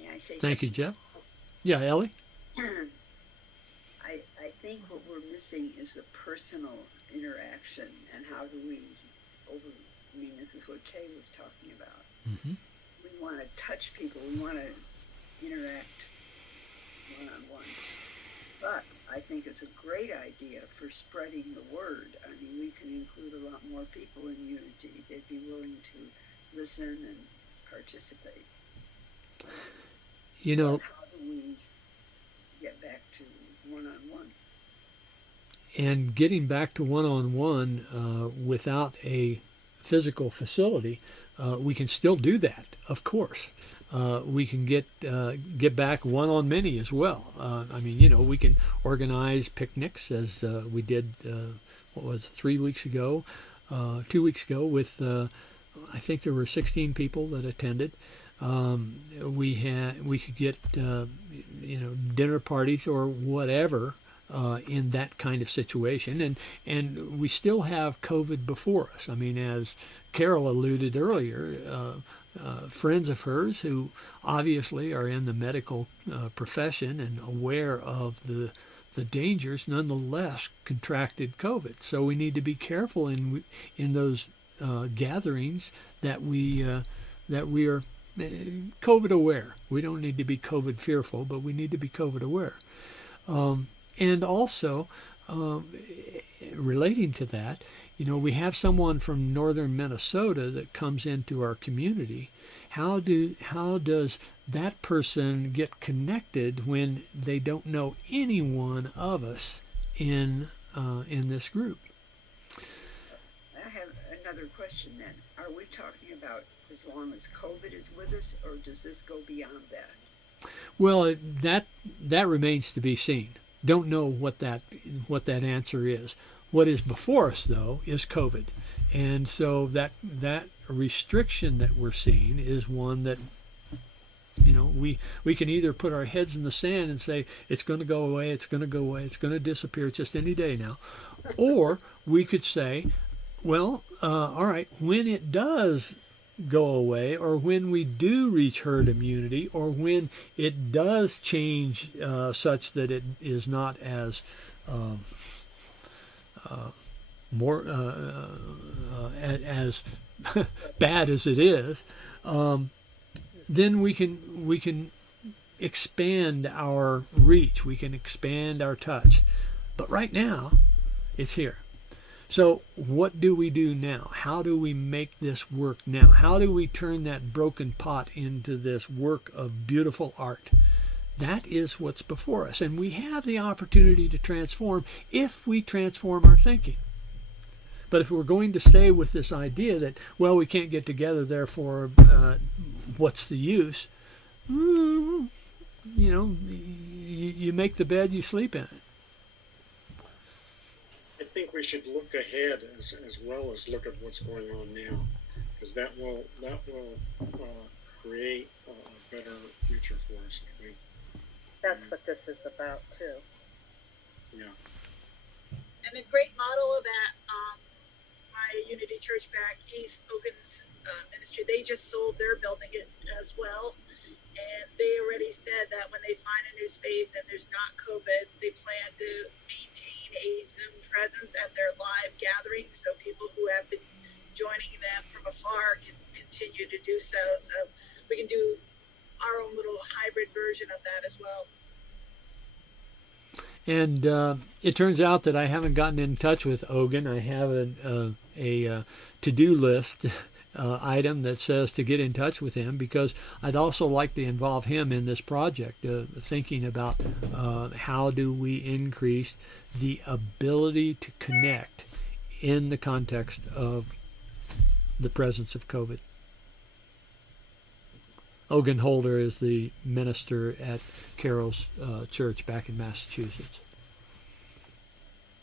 May I say Thank you, Jeff. Yeah, Ellie? I think what we're missing is the personal interaction, and how do we this is what Kay was talking about. Mm-hmm. We want to touch people, we want to interact one-on-one. But I think it's a great idea for spreading the word. I mean, we can include a lot more people in Unity. They'd be willing to listen and participate. How do we get back to one-on-one? And getting back to one-on-one without a physical facility, we can still do that, of course. We can get back one-on-many as well. We can organize picnics as we did, 3 weeks ago, 2 weeks ago with, I think there were 16 people that attended. We could get dinner parties or whatever in that kind of situation, and we still have COVID before us. I mean, as Carol alluded earlier, friends of hers who obviously are in the medical profession and aware of the dangers, nonetheless contracted COVID. So we need to be careful in those gatherings that we are COVID aware. We don't need to be COVID fearful, but we need to be COVID aware. And also, relating to that, we have someone from northern Minnesota that comes into our community. How does that person get connected when they don't know any one of us in this group? I have another question then. Are we talking about as long as COVID is with us, or does this go beyond that? Well, that remains to be seen. Don't know what that answer is. What is before us, though, is COVID. And so that restriction that we're seeing is one that, we can either put our heads in the sand and say, it's going to go away, it's going to go away, it's going to disappear just any day now. Or we could say, well, all right, when it does go away, or when we do reach herd immunity, or when it does change such that it is not as more as bad as it is, then we can expand our reach, we can expand our touch. But right now, it's here. So what do we do now? How do we make this work now? How do we turn that broken pot into this work of beautiful art? That is what's before us. And we have the opportunity to transform if we transform our thinking. But if we're going to stay with this idea that, well, we can't get together, therefore, what's the use? You make the bed, you sleep in it. I think we should look ahead as well as look at what's going on now, because that will create a better future for us. I think. That's what this is about too. Yeah. And a great model of that, my Unity Church back east, Ogan's ministry, they just sold their building as well. And they already said that when they find a new space and there's not COVID, they plan to maintain a Zoom presence at their live gatherings, so people who have been joining them from afar can continue to do so. So we can do our own little hybrid version of that as well. And it turns out that I haven't gotten in touch with Ogan. I have a to-do list item that says to get in touch with him, because I'd also like to involve him in this project, thinking about how do we increase the ability to connect in the context of the presence of COVID. Ogan Holder is the minister at Carroll's church back in Massachusetts.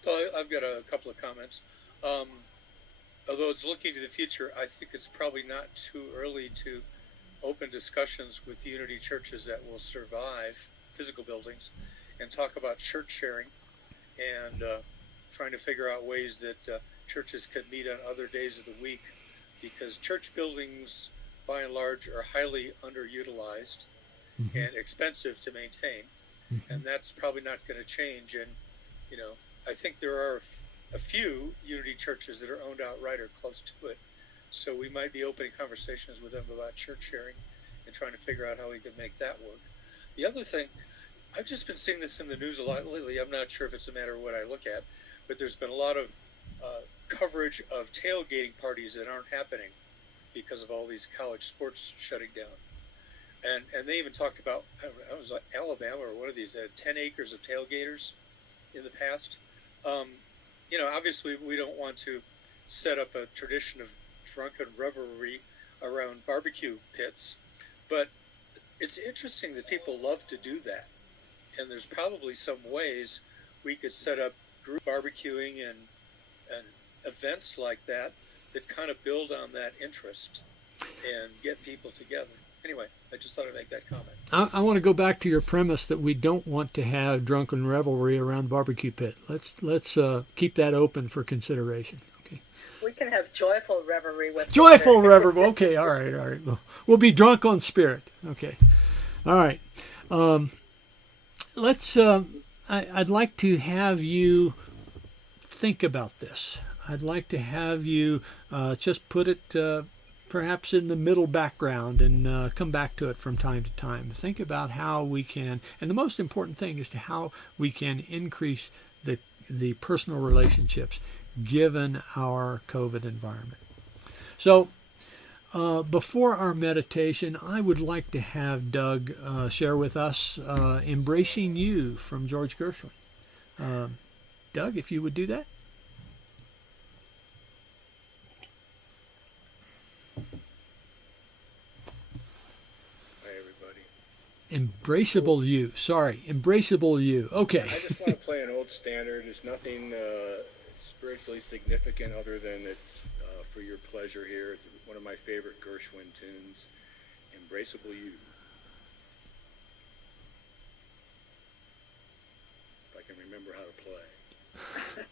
So I've got a couple of comments. Although it's looking to the future, I think it's probably not too early to open discussions with Unity churches that will survive physical buildings and talk about church sharing and trying to figure out ways that churches could meet on other days of the week, because church buildings by and large are highly underutilized and expensive to maintain, and that's probably not going to change. And I think there are a few Unity churches that are owned outright or close to it, so we might be opening conversations with them about church sharing and trying to figure out how we can make that work. The other thing, I've just been seeing this in the news a lot lately. I'm not sure if it's a matter of what I look at, but there's been a lot of coverage of tailgating parties that aren't happening because of all these college sports shutting down. And they even talked about, I don't know, it was like Alabama or one of these, 10 acres of tailgaters in the past. Obviously we don't want to set up a tradition of drunken revelry around barbecue pits, but it's interesting that people love to do that. And there's probably some ways we could set up group barbecuing and events like that kind of build on that interest and get people together. Anyway, I just thought I'd make that comment. I want to go back to your premise that we don't want to have drunken revelry around barbecue pit. Let's keep that open for consideration. Okay. We can have joyful revelry with joyful revelry. Okay, all right. We'll be drunk on spirit. Okay, all right. Let's. I'd like to have you think about this. I'd like to have you just put it perhaps in the middle background and come back to it from time to time. Think about how we can, and the most important thing is to how we can increase the personal relationships given our COVID environment. So before our meditation, I would like to have Doug share with us Embracing You from George Gershwin. Doug, if you would do that. Embraceable You. Sorry, Embraceable You. Okay. I just want to play an old standard. It's nothing. It's spiritually significant other than it's for your pleasure here. It's one of my favorite Gershwin tunes, Embraceable You. If I can remember how to play.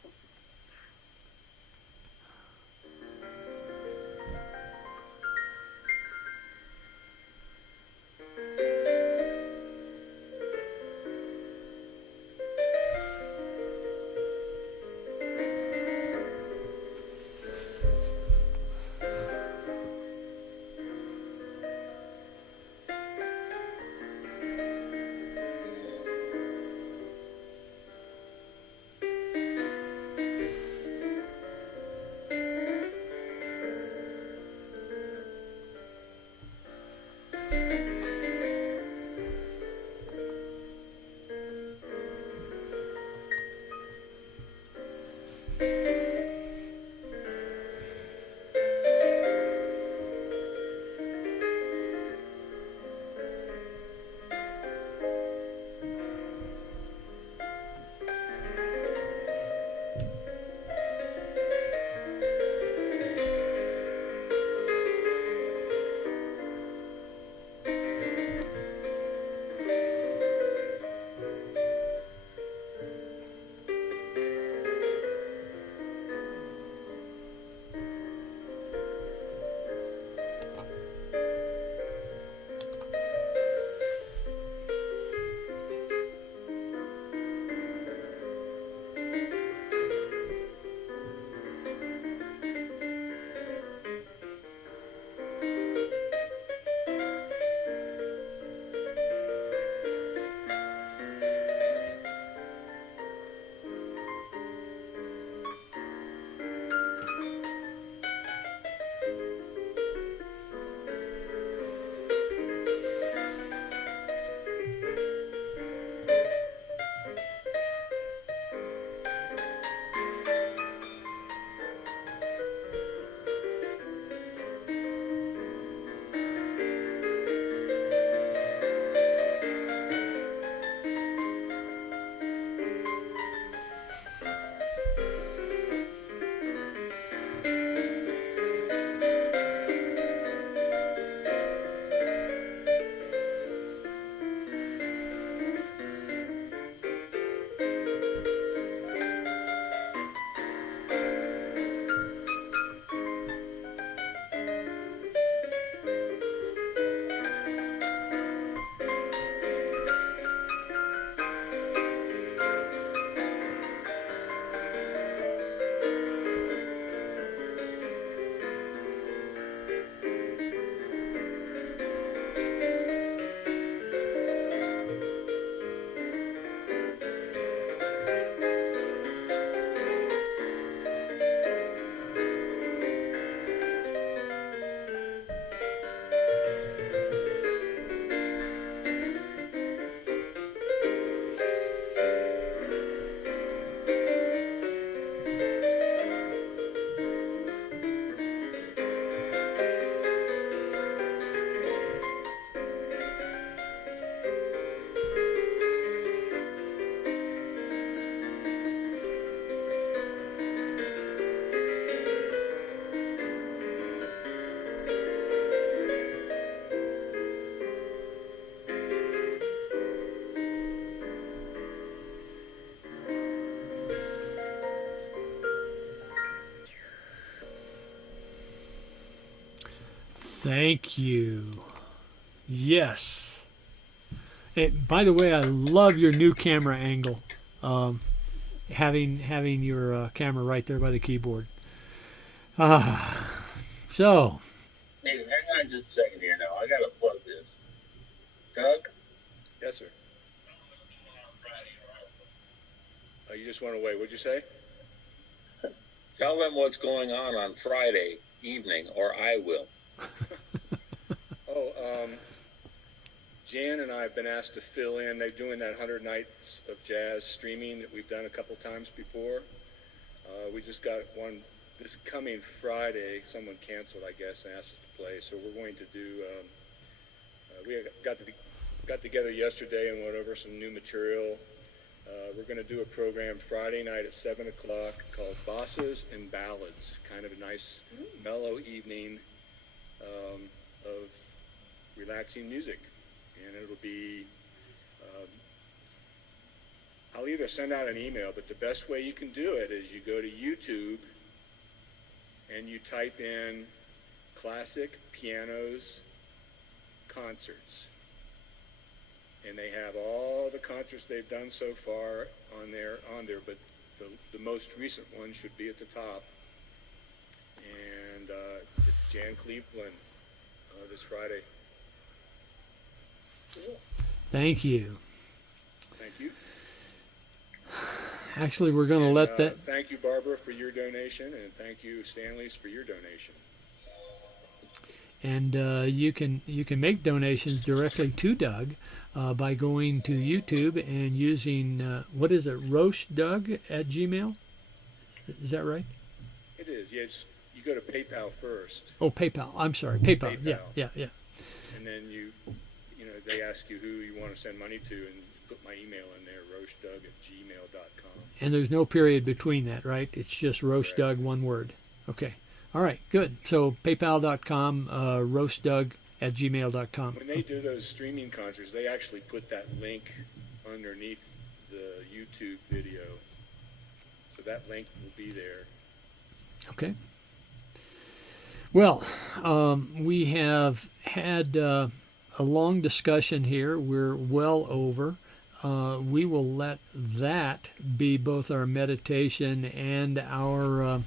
Thank you. Yes. Hey, by the way, I love your new camera angle. Having your camera right there by the keyboard. So. Hey, hang on just a second here now. I gotta plug this. Doug? Yes, sir. Oh, you just went away. What'd you say? Tell them what's going on Friday evening, or I will. Jan and I have been asked to fill in. They're doing that 100 Nights of Jazz streaming that we've done a couple times before. We just got one this coming Friday. Someone canceled, I guess, and asked us to play. So we're going to do. We got together yesterday and went over some new material. We're going to do a program Friday night at 7 o'clock called Bosses and Ballads, kind of a nice mellow evening of relaxing music. And it'll be, I'll either send out an email, but the best way you can do it is you go to YouTube and you type in classic pianos concerts. And they have all the concerts they've done so far on there, but the most recent one should be at the top. And it's Jan Cleveland this Friday. Thank you. Thank you. Actually, we're going to let that. Thank you, Barbara, for your donation, and thank you, Stanley's, for your donation. And you can make donations directly to Doug by going to YouTube and using what is it, roastdoug at Gmail? Is that right? It is. Yes. You go to PayPal first. Oh, PayPal. I'm sorry, PayPal. Yeah. And then they ask you who you want to send money to, and you put my email in there, roastdoug@gmail.com. And there's no period between that, right? It's just roastdoug, one word. Okay. All right, good. So paypal.com, roastdoug@gmail.com. When they do those streaming concerts, they actually put that link underneath the YouTube video. So that link will be there. Okay. Well, we have had a long discussion here. We're well over. We will let that be both our meditation and our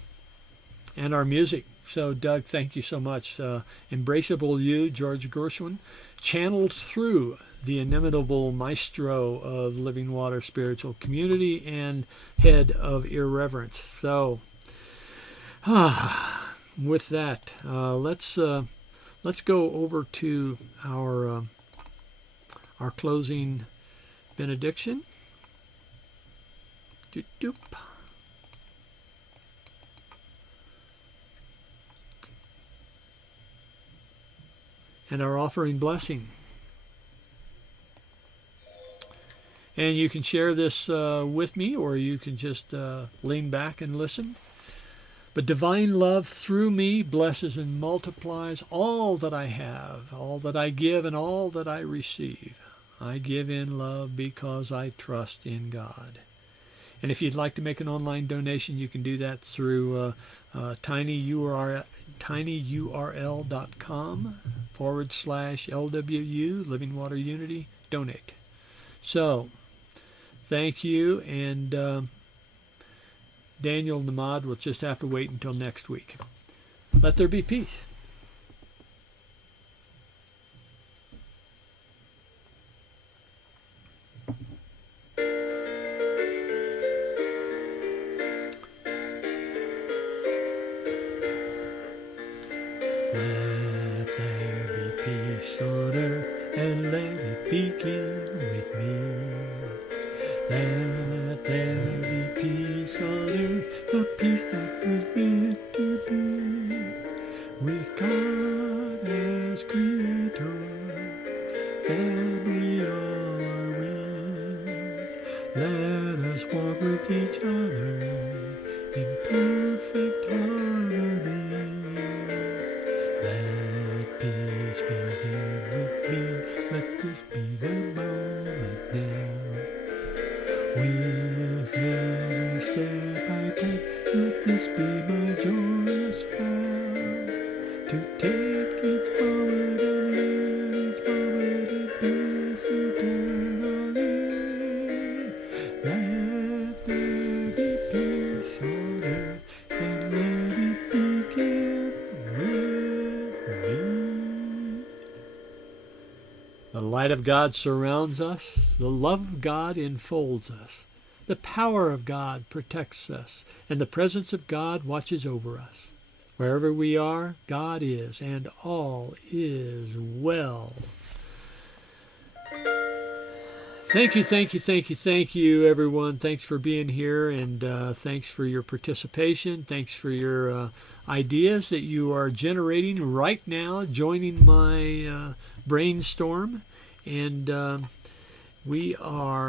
music. So, Doug, thank you so much. Embraceable You, George Gershwin, channeled through the inimitable maestro of Living Water Spiritual Community and head of Irreverence. So, with that, let's go over to our closing benediction. Doop. And our offering blessing. And you can share this with me, or you can just lean back and listen. But divine love through me blesses and multiplies all that I have, all that I give, and all that I receive. I give in love because I trust in God. And if you'd like to make an online donation, you can do that through tinyurl.com/LWU, Living Water Unity, donate. So, thank you, and Daniel Namad will just have to wait until next week. Let there be peace. Let there be peace on earth, and let it begin with me. Let there be peace on earth, the peace that was meant to be. With God as creator, family all are we. Let us walk with each other in perfect harmony. Let peace begin with me. Let this be the moment now. With every step I take, let this be my joyous vow. To take each moment and live each moment in peace eternally. Let there be peace on earth, and let it begin with me. The light of God surrounds us. The love of God enfolds us. The power of God protects us, and the presence of God watches over us. Wherever we are, God is, and all is well. Thank you, everyone. Thanks for being here, and thanks for your participation. Thanks for your ideas that you are generating right now, joining my brainstorm. And we are